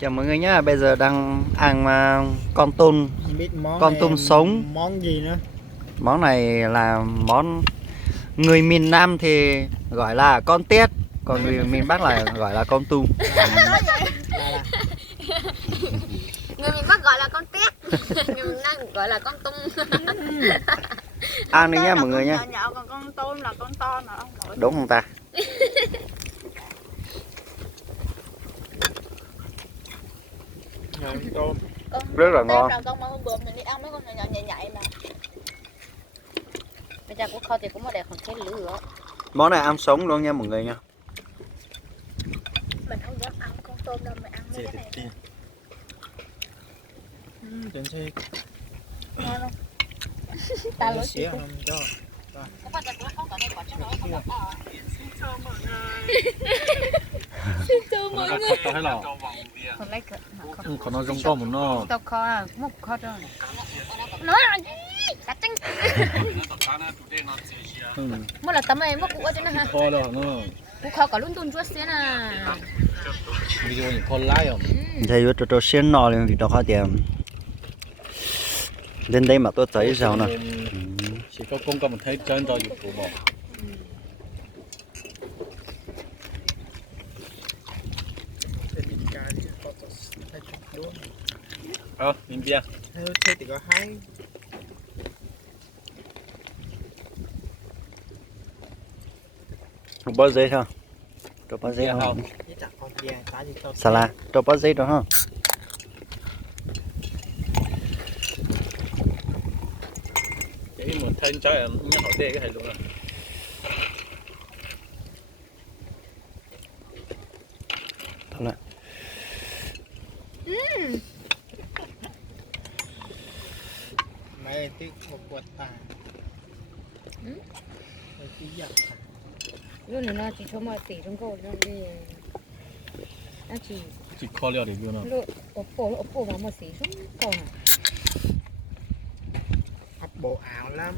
Chào mọi người nhá, bây giờ đang ăn con tôm, Biết món con này tôm sống. món gì nữa? Món này là món người miền Nam thì gọi là con tét, còn người miền Bắc là gọi là con tum. Là Người miền Bắc gọi là con tét, người miền Nam gọi là con tung. Ăn đi nhá mọi người nhá. Nhỏ nhỏ còn con tôm là con to nữa ông nội. Đúng không ta? nhồi tôm. Con Rất là ngon. là con mà hôm bữa mình đi ăn mấy con nhỏ nhỏ nhảy nhảy mà. Bây giờ cũng kho thì cũng có đẹp còn cái lửa. Món này ăn sống luôn nha mọi người nha. Mình không dám ăn con tôm đâu, mình ăn mấy cái này. Trên xe Ngon không? Ta lỗi xía không cho. Có phải là không có đây quả cho nó không có. Xin chào mọi người. Có hay là Còn lấy cỡ. có nó giống con một nó Tao kho à, múc kho cho. Nói là cá chanh. Mua là tấm này múc cụ cho nó ha. kho đó nó Cụ kho có luôn tuôn chuột xíu nè. ví dụ như con lái không Thầy vô cho xiên nọ liền thì đó khó tiền. Lên đây mà tôi thấy sao nè. chỉ có công cầm thấy chân cho dụng cụ bỏ mình bia Thế thì có hai. Bao giấy thôi. Cho bao giấy không? Với chặt con bia tá gì cho. Salad, cho bao giấy đó không? chỉ một thân cho em nhớ hỏi đề cái này luôn à Thật là. Mấy tí một quạt tà. Mấy tí giặt. Luôn là nó chỉ cho mọi tỷ trong cổ nó đi. Nó chỉ kho liệu để vô nó lúc ốp cổ vào một xí xuống cổ này. Hấp bộ ảo lắm.